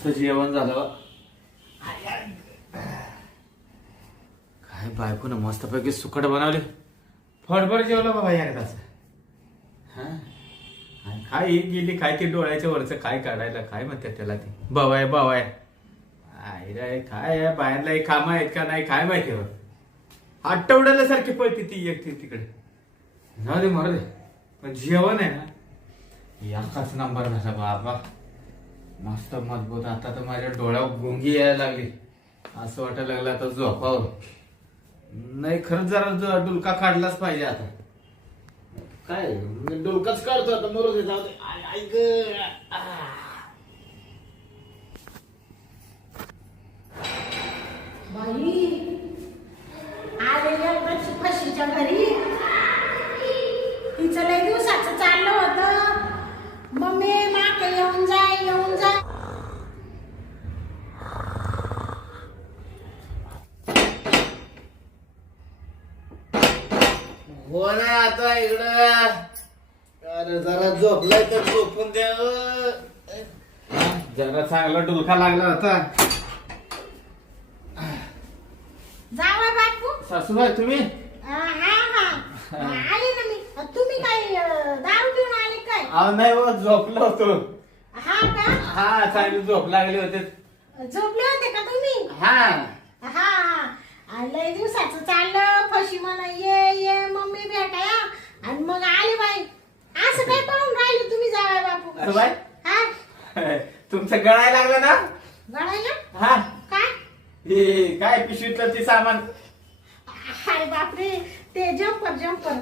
मस्त जेवण झालं. काय बायकोनं मस्तपैकी सुकट बनवले. फडफड जेवलं बाबा एकदाच. काय ही गेली काय ते डोळ्याच्या वरचं काय काढायला काय म्हणतात त्याला ते बवाय बवाय. काय बाहेरला काम आहेत का नाही काय माहिती. आठवड्याला सारखी पळते ती एकटी तिकडे. जाऊ दे मरू दे पण जेवण आहे ना एकाच नंबर झाला बाबा. मस्त मजबूत. आता तर माझ्या डोळ्यावर गुंगी यायला लागली. असं वाटायला लागलं आता झोपावं. नाही खरंच जरा डुलका काढलाच पाहिजे आता. काय डुलकाच काढतो आता मरू दे जाऊ दे. बाई आलेल्या फशीच्या घरी तिचं लय दिवसाचं चाललं होतं. मम्मी माक येऊन जाय येऊन जा. हो ना आता इकडं. अरे जरा झोपलाय तर झोपून द्याव. जरा चांगला डुलका लागला होता. जावा बापू. सासूबाई तुम्ही हा हा आले ना मी. तुम्ही काय दारू पिऊन आले काय? नाही हो झोपलो होतो. हा का? हा चांगली झोप लागले होते. झोपले होते का तुम्ही? हा हा लय दिवसाचं चाललं. फशी म्हणा ये ये मम्मी भेटाया आणि मग आले बाई. असं काय पाहून राहिले तुम्ही जावाय बापू? सासूबाई हा तुमचं गळायला लागलं ना. गळायला? हा काय? हे काय पिशवीतलं ते सामान. अरे बापरे ते जम्पर जम्पर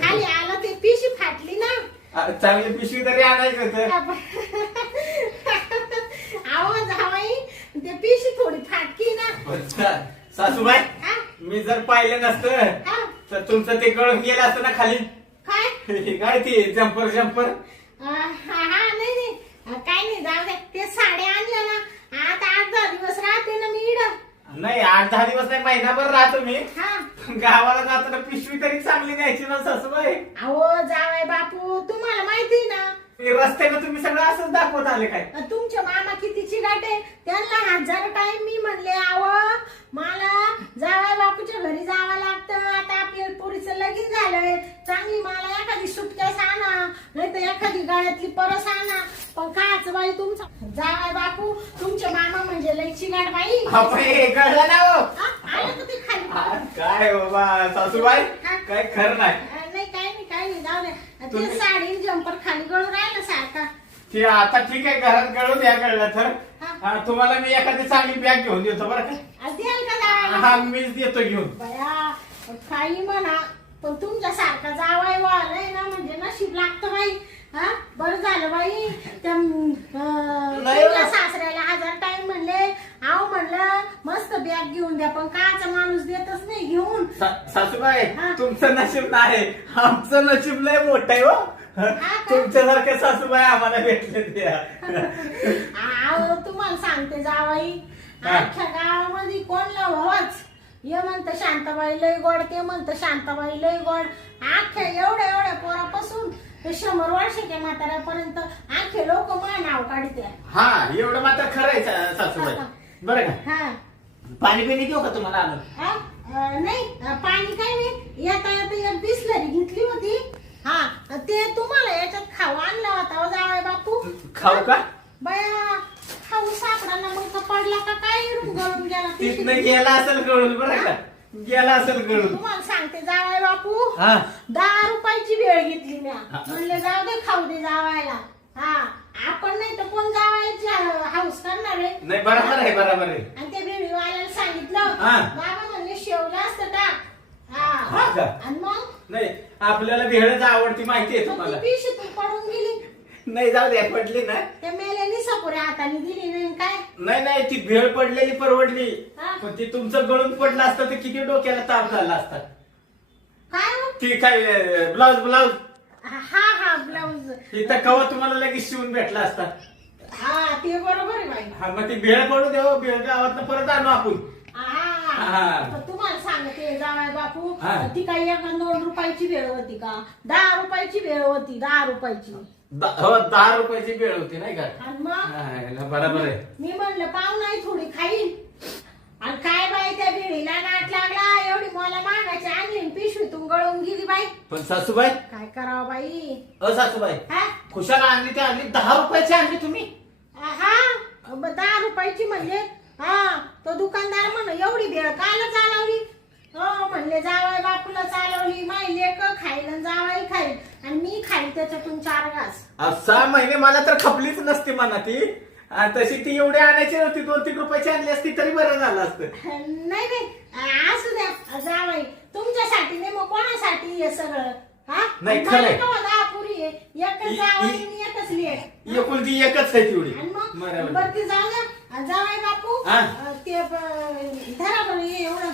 खाली आलं ते पिशी फाटली ना. चांगली पिशवी तरी आणायचं होतं. आवाज हवाई ते पिशी थोडी फाटकी ना. सासूबाई हा? मी जर पाहिलं नसतं हा? तर तुमचं ते गळून गेलं असतं ना खाली. काय? काय ते जम्पर जम्पर. हा नाही नाही काय नाही जाऊ दे. ते साड्या आणल्या ना आता 8-10 दिवस राहते ना मी इकडं. नाही 8-10 दिवस नाही महिनाभर राहतो मी. हा गावाला जाताना पिशवी तरी चांगली न्यायची ना सासूबाई. अहो जावाय बापू तुम्हाला माहिती ना रस्त्यानं तुम्ही सगळं असंच दाखवत आले काय. तुमचे मामा किती चिराटे. त्यांना 1000 टाइम मी म्हणले आव मला जावाय बापूच्या घरी जावं लागतं. आता आपल्या पोरीचं लगीन झालंय. चांगली मला एखादी सुटकेस आणा नाही तर एखादी गळ्यातली परस आणा. पण काच बाई तुमचा जावाय बापू तुमचे मामा म्हणजे लय चिगाड बाई. कळलं ना हो. आलं का ते खाली? काय बाबा सासूबाई काय खरं नाही. नाही काय नाही जाऊ दे. ते साडी जम्पर खाली गळून राहिलं सारखा. ते आता ठीक आहे घरात गळून या कळलं तर तुम्हाला मी एखादी चांगली बॅग घेऊन देतो बरं का. द्याल का जावायला? हा मीच देतो घेऊन. बया काही म्हणा पण तुमच्या सारखा जावाय वाळलाय ना म्हणजे नशीब लागतं बाई. हा बरं झालं बाई. त्या तुमच्या सासऱ्याला 1000 टाइम म्हणले आव म्हणलं मस्त बॅग घेऊन द्या पण काचा माणूस देतच नाही घेऊन. सासूबाई तुमचं नशीब नाही आमचं नशीब लय मोठं आहे हो. तुमच्यासारख्या सासूबाई आम्हाला भेटले त्या. तुम्हाला सांगते जावाई अख्ख्या गावामध्ये कोणला व्हावच. हे म्हणतं शांताबाई लय गोड ते म्हणतं शांताबाई लय गोड. अख्ख्या एवढ्या पोरापासून ते 100 वर्षाच्या म्हाताऱ्यापर्यंत अख्खे लोक मला नाव काढते. हा एवढं मात्र खरं आहे सासूबाई बरं का. हा पाणी पिणी देऊ का तुम्हाला आणून? नाही पाणी काय नाही. येता एक बिसलरी घेतली होती. हा ते तुम्हाला याच्यात खाऊ आणला होता जावाय बापू. खाऊ का? बया खाऊ सापडाना मग तो पडला का काय गळून गेला. तिथनं गेला असेल गळून बरं का. गेला असेल गळून. तुम्हाला सांगते जावाय बापू 10 रुपयाची वेळ घेतली ना. म्हणले जाऊ दे खाऊ दे जावायला. हा आपण नाही तर कोण जावायची हाऊस करणार आहे. नाही बरोबर आहे बरोबर आहे. आणि त्या भेळीवाल्याला सांगितलं बाबा म्हणले शेव जास्त टाक. हा आणि मग नाही आपल्याला भेळच आवडती माहिती आहे तुम्हाला. पिशीतून पडून गेली. नाही जाऊ द्या पडली ना. त्या मेल्याने सपुऱ्या हाताने दिली नाही काय. नाही ती भेळ पडलेली परवडली. हा? पण ती तुमचं गळून पडलं असतं तर किती डोक्याला ताप झाला असता. काय हो? ती काय ब्लाऊज हा ब्लाऊज इथं कवा तुम्हाला लगेच शिवून भेटला असता. हा ते बरोबर आहे बाई. हा मग ती भेळ पडू देव भेळ गावात परत आणू आपण. तुम्हाला सांगते जावाय बापू हा. ती काही 2 रुपयाची वेळ होती का 10 रुपयाची वेळ होती 10 रुपयाची. हो 10 रुपयाची बेळ होती नाही का? आणि मग हा, बरोबर आहे. मी म्हणलं पाव नाही थोडी खाईल आणि काय बाई त्या बिडीला नाट लागला एवढी मला मागायची आणली आणि पिशवीतून गळून गेली बाई. पण सासूबाई काय करावं बाई. सासूबाई हा खुशाला आणली ती आणली 10 रुपयाची आणली तुम्ही? हा 10 रुपयाची म्हणजे हा तो दुकानदार म्हण एवढी भेळ काल चालवली. हो म्हणले जावाय बापूला चालवली माई लेक खाईल आणि जावाई खाईल आणि मी खाईल त्याच्यातून 4 घास. 6 महिने मला तर खपलीच नसती म्हणा ती. तशी ती एवढी आणायची नव्हती 2-3 रुपयाची आणली असती तरी बरं झालं असतं. नाही नाही असू द्या जावाई तुमच्यासाठी नाही मग कोणासाठी हे सगळं. हा नाही, खरंय. पुरी आहे एकच जावाई आणि एकच लेक. एकुलती एकच आहे तेवढी. आणि मग बरोबर. बरं ते जाऊ द्या जावाई बापू हा. ते धरा बरं हे एवढं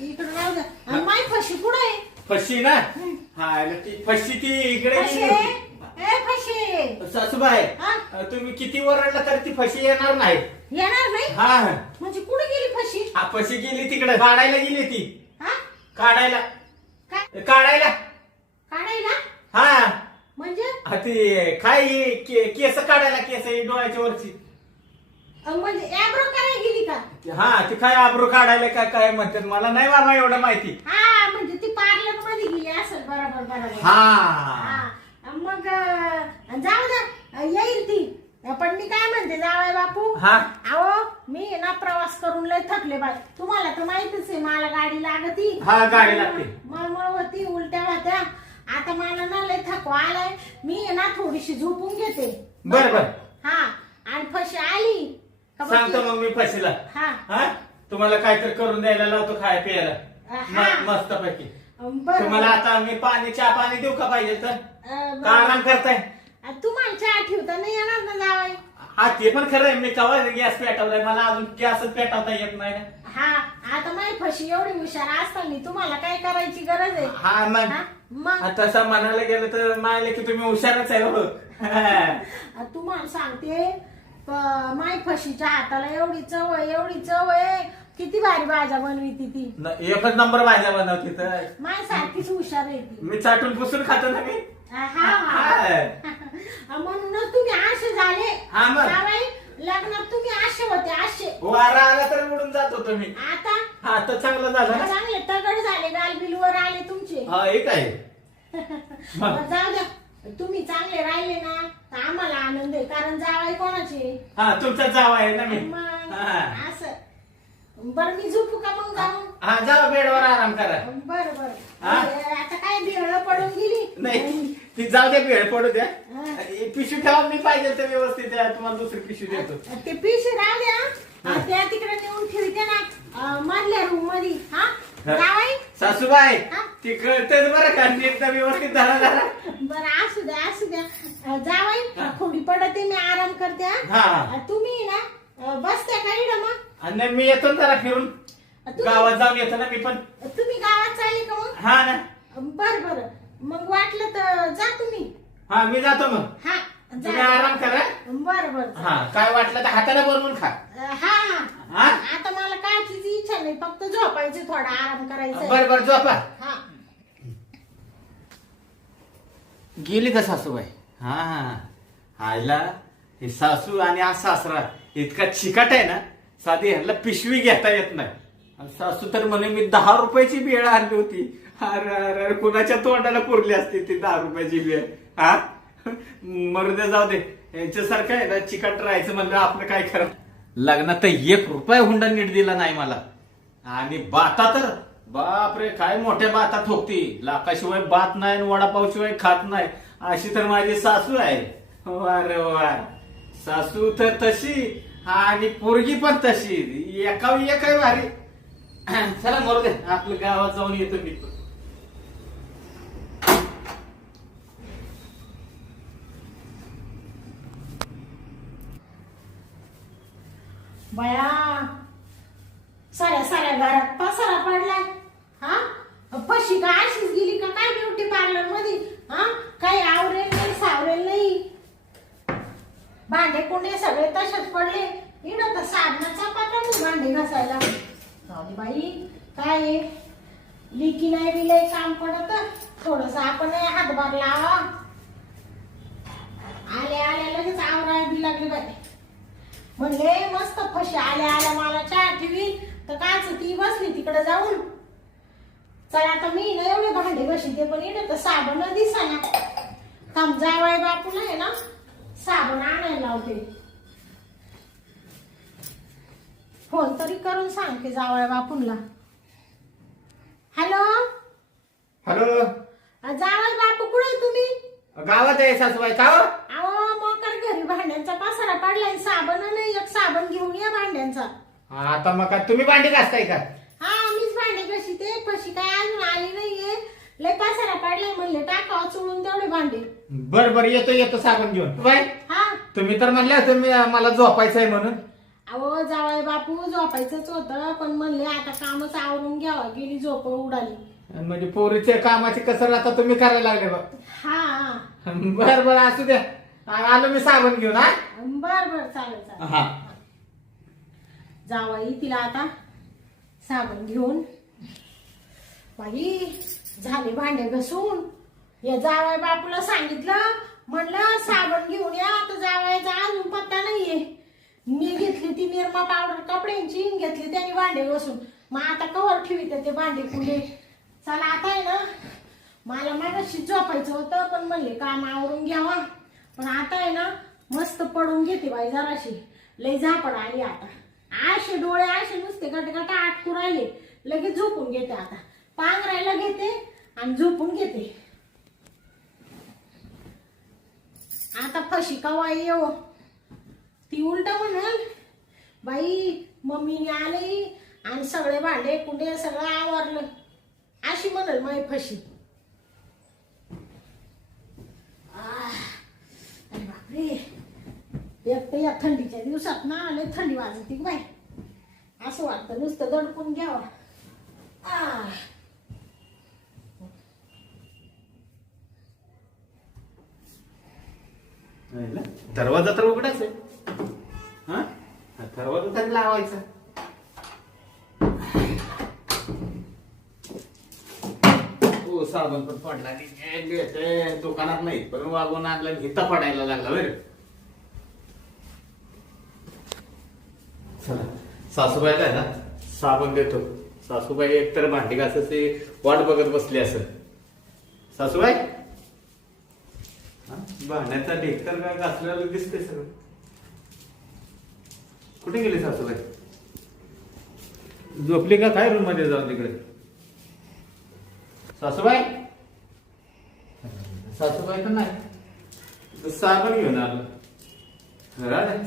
इकडे राहू द्या. आणि माई फशी पुढे आहे. फशी ना? हा ती फशी ती इकडे फशी गेली होती. ए फशी सासूबाई हा? तुम्ही किती ओरडला तर ती फशी येणार नाही. येणार नाही हा म्हणजे कुठे गेली फशी. हा फशी गेली तिकडे काढायला गेली ती. हा काढायला काय काढायला काढायला हा म्हणजे ती काय केस काढायला केस डोळ्याच्या वरची. म्हणजे ऍब्रो करायला गेली का. हा ती काय आब्रू काढायला काय काय म्हणतात मला नाही बाबा एवढं माहिती. हा म्हणजे ती पार्लर मध्ये गेली असेल बरोबर बरोबर. हा हा मग जाऊ द्या येईल ती. पण मी काय म्हणते जावाय बापू हा अहो मी ना प्रवास करून लय थकले बाय. तुम्हाला तर माहितीच आहे मला गाडी लागती. हा गाडी लागते. मळमळ होती उलट्या होत्या आता मला ना लय थकवा आलाय. मी ना थोडीशी झोपून घेते. बर बर हा आणि फशी आली का मग सांगतो ती- मग मी फशीला. हा हा तुम्हाला काहीतरी करून द्यायला लावतो खाय प्यायला. हा. मस्त पैकी. बरं तुम्हाला आता मी चहा पाणी देऊ का पाहिजे तर बरं. का आराम करताय? तुम्हाला चहा ठेवता नाही येणार ना जावाय. हा ते पण खरं आहे मी कवा गॅस पेटवलाय मला अजून गॅसच पेटवता येत नाही ना. हा आता माझी फशी एवढी हुशार असताना तुम्हाला काय करायची गरज आहे. हा मग हा? मग तसं म्हणायला गेलं तर मायले की तुम्ही हुशारच आहे हो. तुम्हाला सांगते माय फशीच्या हाताला एवढी चव आहे एवढी चव आहे. किती भारी भाज्या बनविती ती. एकच नंबर भाज्या बनवते तर माय सारखीच हुशार आहे ती. मी चाटून पुसून खातो ना मी. हा हा म्हणूनच तुम्ही आशे झाले. हा मग. जावई, लग्नात तुम्ही आशे होते आशे. वारा आला तर उडून जात होतो मी. आता हा तर चांगलं झालं ना. चांगले तगड झाले गालबिलवर आले तुमचे. हा एक आहे. बरं, जाऊ द्या तुम्ही चांगले राहिले ना तर आम्हाला आनंद आहे कारण जावाई कोणाचे. हा तुमचा जावा आहे ना मी. मग हा. असं बरं मी झोपू का मग जाऊन. हा जावा बेडवर आराम करा. बरं बरं हा? आता काय भेळ पडून गेली. नाही ती जाऊ द्या वेळ पडू द्या. हा. पिशवी ठेवा मी पाहिजे तर व्यवस्थित द्या तुम्हाला दुसरी पिशवी देतो. ते पिशी राहू द्या हा. त्या तिकडे नेऊन ठेवते ना मधल्या रूम मध्ये. हा हा. जावाई सासूबाई हा? ती कळतेच बरं का नीट व्यवस्थित धरा धरा. बरं असू द्या असू द्या जावाई थोडी पडते मी आराम करते. हा? हा तुम्ही ना बसत्या का इकडं मग. आणि मी येतो ना जरा फिरून गावात जाऊन येतो ना मी पण. तुम्ही गावात चालले का मग. हा ना. बर बर मग वाटलं तर जा तुम्ही. हा मी जातो मग. हा तुम्ही आराम करा. बर बर हा काय वाटलं तर हाताला बनवून खा. हा हा? आता मला काय तिची इच्छा नाही फक्त झोपायची थोडा आराम करायचा. बर बर झोपा. हा गेली का सासूबाई? हा आयला हे सासू आणि हा सासरा इतका चिकाट आहे ना साधी ह्याला पिशवी घेता येत नाही. आणि सासू तर म्हणे मी 10 रुपयाची बेळ आणली होती. अरे अरे अरे, कुणाच्या तोंडाला पुरली असती ती 10 रुपयाची बेळ. हा मरू दे जाऊ दे. यांच्यासारखं आहे ना चिकाट राहायचं म्हणलं आपलं काय खरं. लग्नात तर 1 रुपया हुंडा नीट दिला नाही मला. आणि बाता तर बापरे काय मोठ्या बाता ठोकती. लाखाशिवाय बात नाही वडापाव शिवाय खात नाही अशी तर माझी सासू आहे. अरे वा सासू तर तशी आणि पोरगी पण तशी एकावर एक आहे भारी. चला मरू दे आपल्या गावात जाऊन येतो मी. बया साऱ्या साऱ्या घरात पसारा पडलाय. हा फशी का अशीच गेली का काय ब्युटी पार्लर मध्ये. हा काही आवरेल नाही सावरेल नाही. भांडे कुंडे सगळे तसेच पडले. इकडं तर साधनाचा पाटा मग भांडे घासायला. जाऊ दे बाई काय लिकी नाही बिलय काम पडत थोडस आपण हातभार लावा. आल्या आल्या लगेच आवराय बी लागले बाई. म्हणले मस्त फशी आल्या आल्या मला चहा ठेवी तर काच ती बसली तिकडे जाऊन. चला आता मी ना एवढे भांडे बसते पण इकडे तर साबण दिसाना. थांब जावई बापूला आहे ना साबण आणायला लावते. फोन तरी करून सांगते जावई बापूला. हॅलो हॅलो, जावई बापू कुठे तुम्ही? गावात आहे सासूबाई. का हो? अहो मोकर घरी भांड्यांचा पसारा पडलाय. साबण नाही एक साबण घेऊन या भांड्यांचा. आता मग काय तुम्ही भांडी घासताय का? हा मीच भांडे कशी ते कशी काय अजून आली नाहीये. लय पसारा पडलाय म्हणले टाकावं चुळून तेवढे भांडे. बर बर येतो साबण घेऊन. बाय हा तुम्ही तर म्हणले होते मला झोपायचंय म्हणून. अहो जावई बापू झोपायचंच होतं पण म्हणले आता कामच आवरून घ्यावा. गेली झोप उडाली. म्हणजे पोरीच्या कामाची कसर आता तुम्ही करायला लागले बा. हा बर बर असू द्या. आलो मी साबण घेऊन. हा बर बर चालेल चालेल. हा जावई तिला आता साबण घेऊन. बाई झाले भांडे घसून. या जावई बापूला सांगितलं म्हणलं साबण घेऊन या तर जावयाचा अजून पत्ता नाहीये. मी घेतली ती निरमा पावडर कपड्यांची घेतली त्यांनी भांडे घसून. मग आता कवर ठेवी ते भांडे कुंडे. चला आता आहे ना मला मागाशी झोपायचं होतं पण म्हणले काम आवरून घ्यावा. पण आता आहे ना मस्त पडून घेते बाई जराशी. लय झापड आली आता. आशे डोळे आशे नुसते गटगट आटकू राहिले. लगेच झोपून घेते आता. पांघरायला घेते आणि झोपून घेते. आता फशी कवा येऊ. ती उलट म्हणाल बाई मम्मीने आली आणि सगळे भांडे कुंडे सगळं आवरलं अशी म्हणाल माई फशी. अरे बापरे एक तर या थंडीच्या दिवसात ना लय थंडी वाजते बाई. असं वाटतं नुसतं दडपून घ्यावं. दरवाजा तर उघडाच आहे. हा दरवाजा तरी लावायचा. हो साबण पण पडला नाही. दुकानात नाही पण वागून आणला हिता पडायला लागला. बरं चला सासूबाईला आहे ना साबण देतो. सासूबाई एकतर भांडी घासायची वाट बघत बसली असेल. सासूबाई भांड्याचा ढेकर काय घासलेलं दिसतंय सगळं. कुठे गेली सासूबाई? झोपली का काय रूम मध्ये जाऊन तिकडे? सासूबाई सासूबाई तर नाही. साबण घेऊन आलो.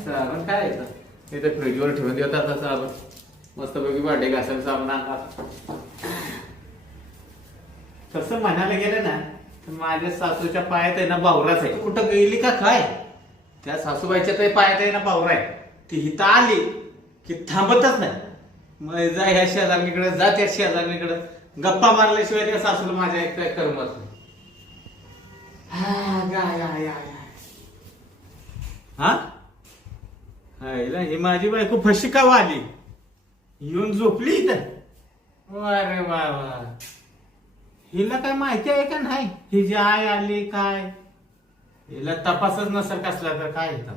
साबण काय येतं ते तर फ्रीजवर ठेवून देत. आता साबण मस्त पैकी भांडे घासायला साबण आणतात. तसं म्हणायला गेलं ना तर माझ्या सासूच्या पायात आहे ना बावराच आहे. कुठं गेली का काय? त्या सासूबाईच्या तर पायात आहे ना बावरा आहे. ती हिता आली की थांबतच नाही. मग जा ह्या शेजारणीकडे जा त्या शेजारणीकडे. गप्पा मारल्याशिवाय त्या सासूला माझ्या एक काय करमत नाही. ही माझी बायको फशी का आली येऊन झोपली इथं. अरे वा वा हिला काय माहिती आहे का नाही हिची आई आली काय? हिला तपासच नसेल कसला तर काय येतं.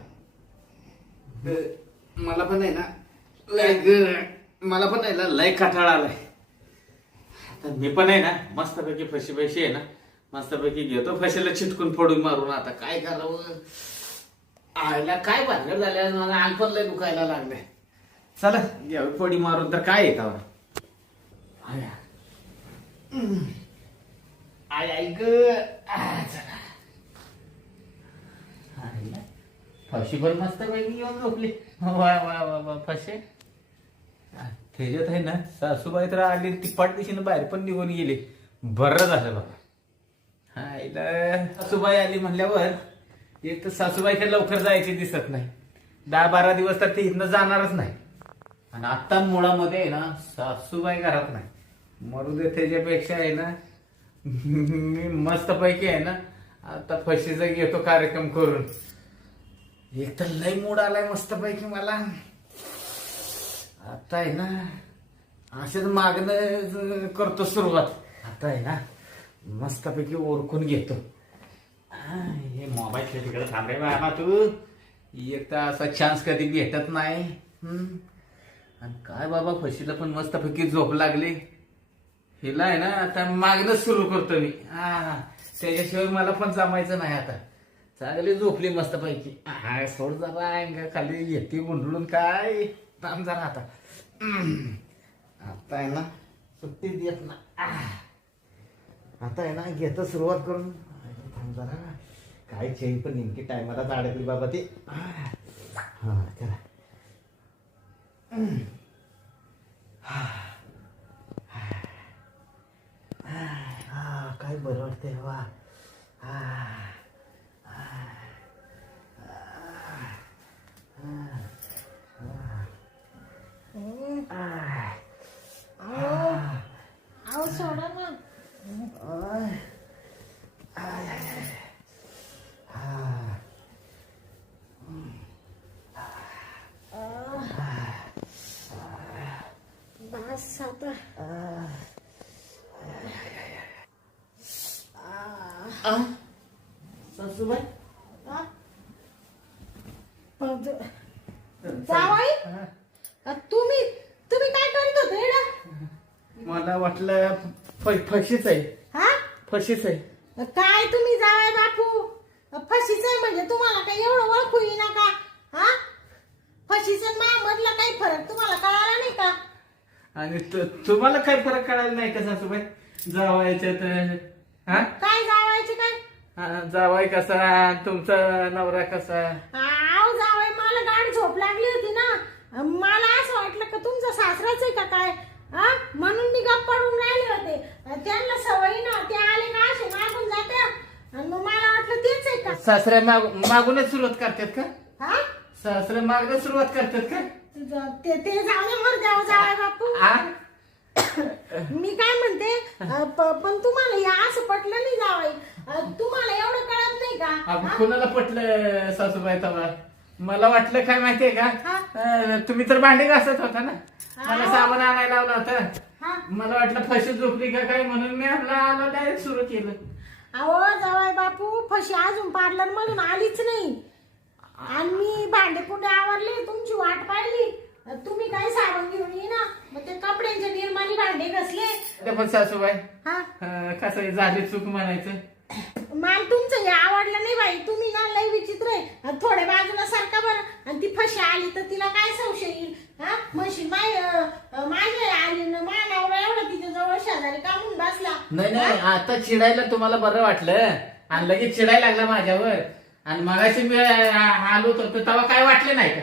मला पण आहे ना लय कटाळा आलाय. आता मी पण आहे ना मस्तपैकी फशी आहे ना मस्तपैकी घेतो. फशीला चिटकून फोडून मारून आता काय करावं. आईला काय भानगड झाल्या मला अंग पण लय दुखायला लागले. चला घ्यावी फोडी मारून तर काय येतं. आय आई ग चला फशी पण मस्त पैकी येऊन झोपली. वा वा वा वा फशी त्याच्यात आहे ना सासूबाई तर आली ती दिशेनं बाहेर पण निघून गेली. बरं झालं बाबा. आईला सासूबाई आली म्हणल्यावर एक तर सासूबाई काही लवकर जायची दिसत नाही. 10-12 दिवस तर ती इथनं जाणारच नाही. आणि आता मुळामध्ये आहे ना सासूबाई घरात नाही. मरू दे त्याच्यापेक्षा आहे ना मी मस्त पैकी आहे ना आता फशीचा घेतो कार्यक्रम करून. एक तर लय मूड आलाय मस्त पैकी मला. आता आहे ना असेच मागणं करतो सुरुवात. आता आहे ना मस्त पैकी ओरकून घेतो. हे मोबाईलच्या तिकडे थांब रे बाबा तू. एक तर असा चान्स कधी भेटत नाही. आणि काय बाबा फशीला पण मस्तपैकी झोप लागली. हिला आहे ना आता मागणंच सुरू करतो मी. त्याच्याशिवाय मला पण जमायचं नाही आता. चांगली झोपली मस्तपैकी. सोड जरा अंगा खाली येते गुंडळून काय थांब जरा आता. आता आहे ना सुट्टी देत ना. आता आहे ना घेतो सुरुवात करून. थांब जरा काय चेन पण नेमकी टायमालाच अडकली बाबा ते. हा चला. काय बरं वाटतंय वा. अहो सोडा ना. बस आता. सासूबाई जावाई तुम्ही तुम्ही काय करीत होते इकडं? मला वाटलं फशीच आहे. हा फशीच आहे. काय तुम्ही जावाय बापू फशीच आहे म्हणजे तुम्हाला काही एवढं ओळखू येईना का? हा फशीच मधला काही फरक तुम्हाला कळाला नाही का? आणि तुम्हाला काही फरक कळायला नाही का सासूबाई? जावायच्यात हा काय जावायचे काय? जावाय कसा तुमचा नवरा कसा? आव जावाय मला गाडी झोप लागली होती ना. मला असं वाटलं का तुमचा सासराच आहे का काय? हा म्हणून मी गप्प पडून राहिले होते. त्यांना सवयी ना ते आले का असे मागून जात्या आणि मग मला वाटलं तेच आहे का? सासऱ्या मागूनच सुरुवात करतात का? हा सासऱ्या मागून सुरुवात करतात का? ते जाऊ दे मर द्यावं जावाय बापू. मी काय म्हणते पण तुम्हाला या असं पटलं नाही जावाई. तुम्हाला एवढं कळत नाही का? कोणाला पटलं सासूबाई तवा? मला वाटलं काय माहितीये का तुम्ही तर भांडी घासत होता ना. मला साबण आणायला लावला होता. मला वाटलं फशी झोपली का काय म्हणून मी आपला आलो डायरेक्ट सुरू केलं. अहो जावाय बापू फशी अजून पार्लर मधून आलीच नाही. आणि मी भांडे कुंडे आवरले तुमची वाट पाहिली. तुम्ही काय साबण घेऊन ये ना मग ते कपड्यांच्या निर्माणी भांडे घसले. पण सासूबाई हा कसं झाली चूक म्हणायचं. मला तुमचं हे आवडलं नाही बाई. तुम्ही ना लय विचित्र आहे. थोड्या बाजूला सारखा बरं. आणि ती फशी आली तर तिला काय संशय येईल? हा म्हणशील माझ्या आली ना मानावर एवढा तिच्या जवळ शेजारी कामून बसला. नाही आता चिडायला तुम्हाला बरं वाटलं आणि लगेच चिडायला लागला माझ्यावर. आणि मगाशी मी आलो होतो तेव्हा काय वाटलं नाही का?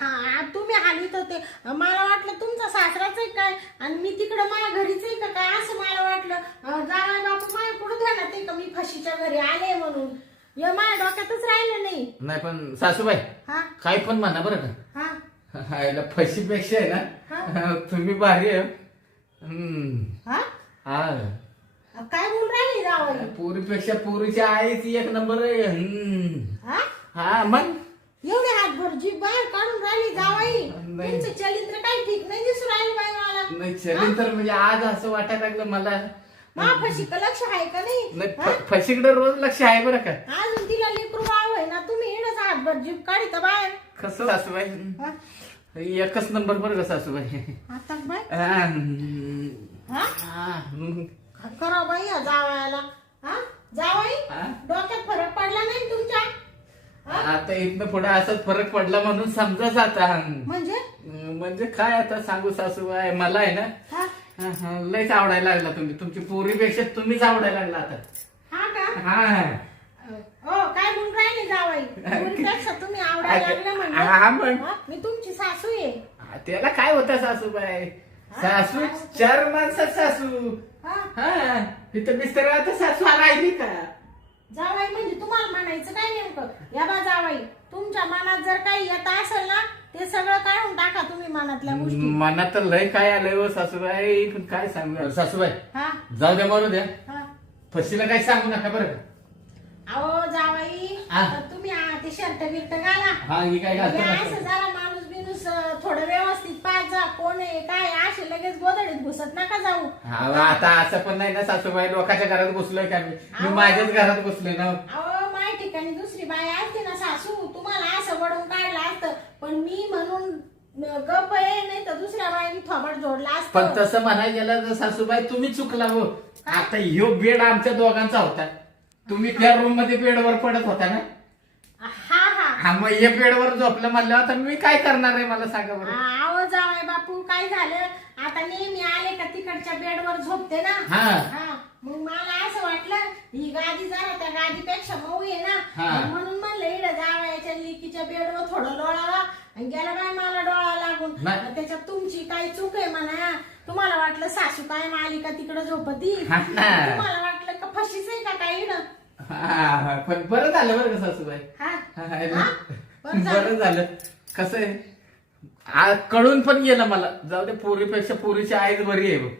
हा तुम्ही हालीत होते. मला वाटलं तुमचा सासराच आहे काय आणि मी तिकडं माझ्या घरीच आहे का काय असं मला वाटलं. जावाय बापू माझ्या पुढे ध्यानात आहे का मी फशीच्या घरी आले म्हणून? या माझ्या डोक्यातच राहिलं नाही. नाही पण सासूबाई हा काय पण म्हणा बरं का. हा फशीपेक्षा आहे ना तुम्ही भारी आहे. हा हा काय बोल राहिले जावाई? पोरीपेक्षा पोरीची आईच एक नंबर आहे. हा हा मग एवढे हातभर जीभ बाहेर काढून राहिली जावाई. तुमचं चरित्र काही ठीक नाही दिसून राहिलं बाई मला. नाही चरित्र म्हणजे आज असं वाटायला लागलं मला. फशीकडे लक्ष आहे का नाही? फशीकडे रोज लक्ष आहे बरं का. अजून तिला लेकरू बाळ आहे ना तुम्ही येणंच हातभर जीभ काढित बाहेर. कसं सासूबाई एकच नंबर बरं का सासूबाई. आता बाई हा करा बाई या जावायला. हा जावाई डोक्यात फरक पडला नाही तुमच्या? आता इथनं पुढे असाच फरक पडला म्हणून समजा जाता. म्हणजे काय आता सांगू सासूबाई मला आहे ना लयच आवडायला लागला. तुमची पोरीपेक्षा तुम्हीच आवडायला लागला आता. हा का? हा काय म्हणून राहिले जावाई? पोरीपेक्षा तुम्ही आवडायला लागले हा म्हणजे मी तुमची सासू आहे. त्याला काय होतं सासूबाई? सासू चार माणसात सासू. हा तिथं मिस्टर आता सासू राहिली का? जावाई म्हणजे तुम्हाला म्हणायचं काय नेमकं? या बा जावाई तुमच्या मनात जर काही येत असेल ना ते सगळं काढून टाका तुम्ही मनातल्या गोष्टी. मनात लय काय आलंय हो सासूबाई. पण काय सांगू सासूबाई. जाऊ द्या मारू द्या. फशीला काही सांगू नका बरं का. अहो जावाई तुम्ही ते शर्ट बिर्ट घाला. हा ही काय घालतो असं जरा माणूस बिनूस माणूस थोडं व्यवस्थित पाहिजे कोण आहे काय असे लगेच गोधडीत घुसत नका जाऊ. हा आता असं पण नाही ना सासूबाई, लोकांच्या घरात घुसलोय का मी माझ्याच घरात घुसलोय ना. अहो माझ्या ठिकाणी दुसरी बाई असते ना सासू, तुम्हाला असं वडून काढलं असतं, पण मी म्हणून गप आहे, नाही तर दुसऱ्या बाईने थोबड जोडला असतं. पण तसं म्हणायला गेलं तर सासूबाई तुम्ही चुकला हो. आता ह्यो बेड आमच्या दोघांचा होता, तुम्ही त्या रूम मध्ये बेडवर पडत होता ना. हा हा हा मग हे बेडवर झोपलं म्हणल्यावर आता मी काय करणार आहे मला सांगा बरं. आहो जावाय बापू काय झालं, आता नेहमी आले का तिकडच्या बेडवर झोपते ना. हा. मग मला असं वाटलं ही गादी जरा त्या गादीपेक्षा मऊ आहे हा. ना, म्हणून म्हणलं इकडे जावायच्या लिकीच्या बेडवर थोडं लोळावा, आणि गेला बाय मला डोळा लागून. नाही. त्याच्यात तुमची काही चूक आहे म्हणा. तुम्हाला वाटलं सासू काय मालिका तिकडे झोपती, हा ना. तुम्हाला वाटलं का फशीच आहे का काय इकडं. हा पण बरं झालं बरं का सासूबाई. बरं झालं. कसं आहे कळून पण गेलं मला, जाऊ दे पोरीपेक्षा पोरीची आईच बरी आहे बघ.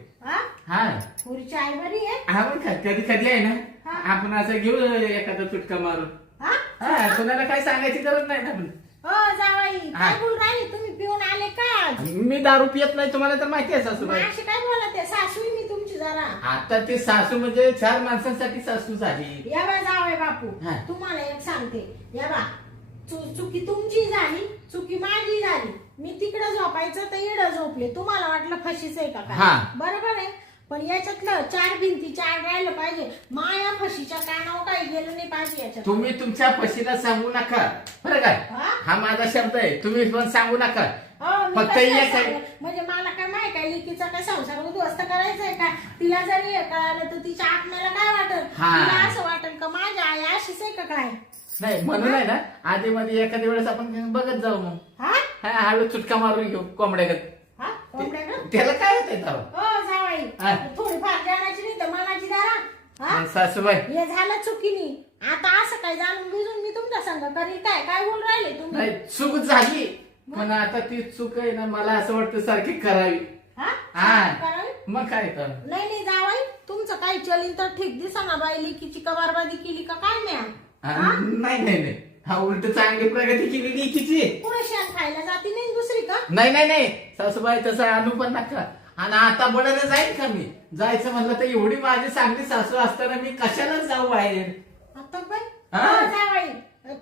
हा पुरीची आई बरी आहे. हा मग कधी कधी आहे ना आपण असं घेऊ एखादा चुटका मारून. हा कुणाला काय सांगायची गरज नाही ना आपण. हो जावाई काय बोल राहिले तुम्ही, पिऊन आले का? मी दारू पियत नाही तुम्हाला तर माहिती आहे सासूबाई. अशी काय बोलत आहे, सासू आहे मी तुमची जरा. आता ते सासू म्हणजे 4 माणसांसाठी सासू झाली. या बा जावय बापू, हा. तुम्हाला एक सांगते, या बा चुकी तुमची झाली, चुकी माझी झाली. मी तिकडे झोपायचं तर इकडे झोपले, तुम्हाला वाटलं फशीच आहे का हा. काय? बरोबर आहे, पण याच्यातलं 4 भिंतीच्या आड राहिलं पाहिजे. माया फशीच्या कानावर काही गेलं नाही पाहिजे याच्यात. तुम्ही तुमच्या फशीला सांगू नका बरं काय. हा माझा शब्द आहे, तुम्ही पण सांगू नका. हो, मी फक्त कसं एक सांगेन? म्हणजे मला काय माहिती काय लिकीचा काय संसार उद्ध्वस्त करायचंय का? तिला जरी हे कळालं तर तिच्या आत्म्याला काय वाटत, हा. तिला असं वाटत का माझी आई अशीच आहे का काय? नाही म्हणून आहे ना आधी मध्ये एखाद्या वेळेस आपण बघत जाऊ मग. हा हा हळू चुटका मारून घेऊ कोंबड्यागत. हा कोंबड्या का? त्याला काय होतंय तेव्हा? हो जावाई, हा. थोडीफार जाण्याची नाही तर मनाची दारा. हा सासूबाई हे झालं चुकीनी. आता असं काय जाणून बुजून मी तुमच्या संग करी काय? काय बोल राहिले तुम्ही? नाही चूक झाली पण आता ती चूक आहे ना मला असं वाटतं सारखी करावी. हा हा. करावी? मग काय तर नाही नाही जावाई, तुमचं काही चलीन तर ठीक दिसा ना. बाई लिकीची कबारबादी केली का काय नाही? नाही नाही नाही हा उलट चांगली प्रगती केली लेकीची. पुढे शेण खायला जाती नाही दुसरी का? नाही नाही नाही सासूबाई तसं आणू पण नका. आणि आता बळायला जाईल का मी? जायचं म्हणलं तर एवढी माझी चांगली सासू असताना मी कशाला जाऊ बाहेर. आता बाई हा. हो जावाई,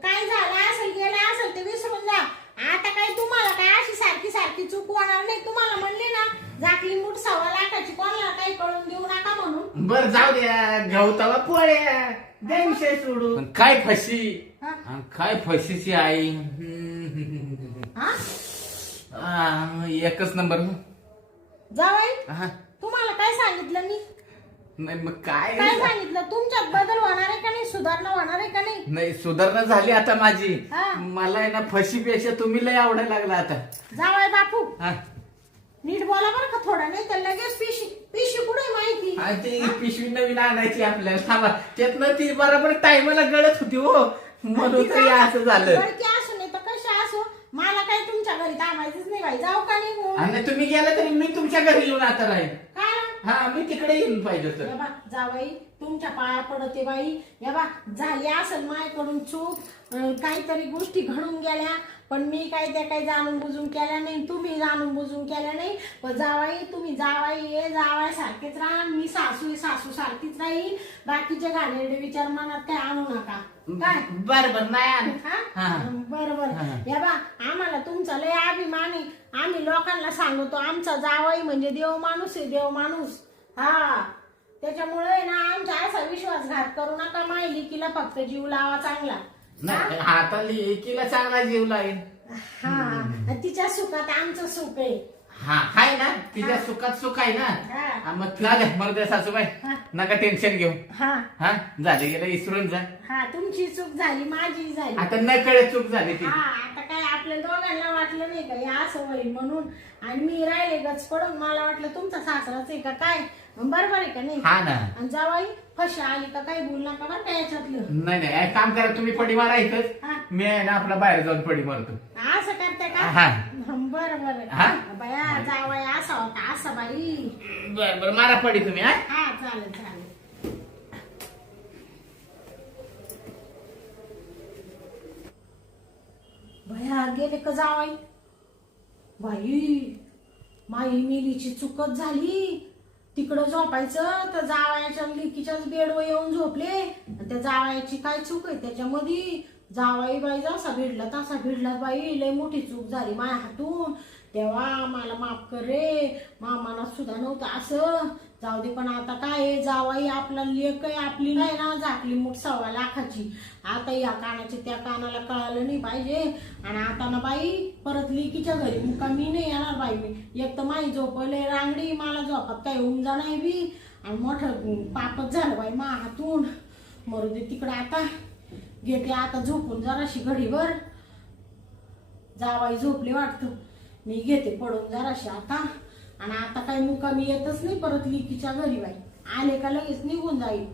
काय झालं असेल गेलं असेल ते विसरून जा. आता काय तुम्हाला काय अशी सारखी सारखी चूक होणार नाही. तुम्हाला म्हणले ना झाकली मूठ 1.25 लाखाची, कोणाला काही कळून देऊ नका म्हणून. बर जाऊ द्या गवतावा पोळ्या द्या विषय सोडून. काय फशी हा? काय फशीची आई. हा? एकच नंबर. जावाई हा. तुम्हाला काय सांगितलं मी? नाही मग काय काय सांगितलं? तुमच्यात बदल होणार आहे का नाही? सुधारणा होणार आहे का नाही? नाही सुधारणा झाली आता माझी. हा. मला आहे ना फशीपेक्षा तुम्ही लय आवडायला लागला आता. जावाई बापू हा. नीट बोला बरं का थोडं, नाही तर लगेच पिशी पिशी कुठे माहिती. आणि ती पिशवी नवीन आणायची आपल्याला. थांबा त्यातनं ती बरोबर टायमाला गळत होती हो, म्हणून तरी असं झालं. गडकी असू नाही तर कशा असो, मला काही तुमच्या घरी थांबायचंच नाही बाई. जाऊ का नाही? आणि तुम्ही गेला तरी मी तुमच्या घरी येऊन आता राहील. काय हा मी तिकडे येऊन पाहिजे होतं. या बा जावाई तुमच्या पाया पडते बाई. या बा झाली असेल माझ्याकडून चूक, काहीतरी गोष्टी घडून गेल्या, पण मी काय त्या काही जाणून बुजून केल्या नाही, तुम्ही जाणून बुजून केल्या नाही. पण जावाई तुम्ही जावाई ये जावाय सारखेच राहा, मी सासू सासू सारखीच राहील. बाकीचे घाणेरडे विचार मनात काय आणू नका. काय बरोबर नाही आणत. हा बरोबर. या बा आम्हाला तुमचा लय अभिमान आहे. आम्ही लोकांना सांगतो आमचा जावई म्हणजे देव माणूस आहे, देव माणूस. हा त्याच्यामुळे ना आमचा असा विश्वासघात करू नका. माय लिकीला फक्त जीव लावा चांगला. नाही आता एकीला चांगला जीव लागेल. हा तिच्या सुखात आमचं सुख आहे. हा आहे ना तिच्या सुखात सुख आहे ना. हा. मग तुला द्या मग द्या सासूबाई, नका टेन्शन घेऊ. हा हा झाले गेलं इसरून जा. हा तुमची चूक झाली, माझी झाली. आता न कळे चूक झाली ती. हा आता काय आपल्या दोघांना वाटलं नाही का हे असं होईल म्हणून, आणि मी राहिले गच पडून. मला वाटलं तुमचा सासराच आहे का काय. बरोबर आहे का नाही? हा ना. आणि जावाई फशी आली का काही बोल नका बरं का याच्यातलं. नाही नाही एक काम करा तुम्ही पडी मारा इथंच, हा. मी आहे ना आपला बाहेर जाऊन पडी मारतो. असं करते का? हा. बरं बरं. हा. बया जावाई असा होता असा बाई. बर बर मारा पडी तुम्ही. हा हा चालेल चालेल. भया गेले का जावाई? बाई माई मिलीची चुकच झाली. तिकडं झोपायचं तर जावयाच्या लिकीच्याच बेडवर येऊन झोपले. आणि त्या जावयाची काय चूक आहे त्याच्यामध्ये? जावाई बाई जसा भिडला तसा भिडला. बाई लय मोठी चूक झाली माझ्या हातून. तेव्हा मला माफ कर रे. मनात सुद्धा नव्हतं असं. जाऊ दे, पण आता काय जावाई आपला लेक आहे, आपली नाही ना झाकली मूठ 1.25 लाखाची. आता या कानाचे त्या कानाला कळालं नाही पाहिजे. आणि आता ना बाई परत लेकीच्या घरी मुक्कामी नाही येणार बाई मी. एक तर माई झोपले रांगडी, मला झोपात काय उमजा नाही बी. आणि मोठं पापच झालं बाई मा हातून. मरू दे तिकडं. आता घेते आता झोपून जराशी घडीवर. जावाई झोपले वाटतं, मी घेते पडून जराशी आता. आणि आता काही मुक्कामी येतच नाही परत लिकीच्या घरी बाई. आले का लगेच निघून जाईल.